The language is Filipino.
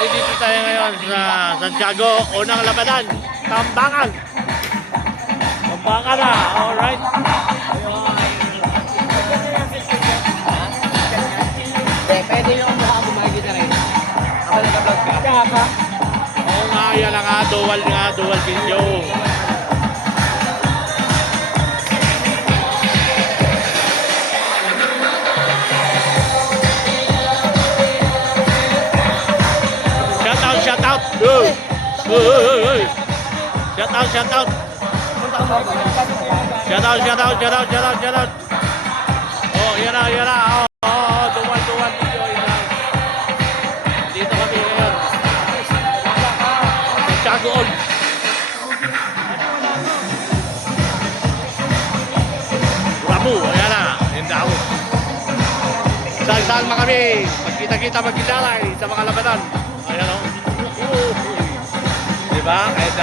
Dito tayo ngayon sa Santiago, unang labanan, Tambangan. Tambangan na, alright. Pwede yung mukha mo makikita rin. Ako nag-vlog ka. Kaya ka? Oo nga, yan nga, dual video. Shout out. Hey. Shout out. Shout out. Oh, yan na. Oh, dual video. Dito kami ngayon. Santiago all. Ramu, ayan na. Indao. Saan kami. Magkita-kita, magkilala sa mga labanan. Ayan o. Diba? Kahit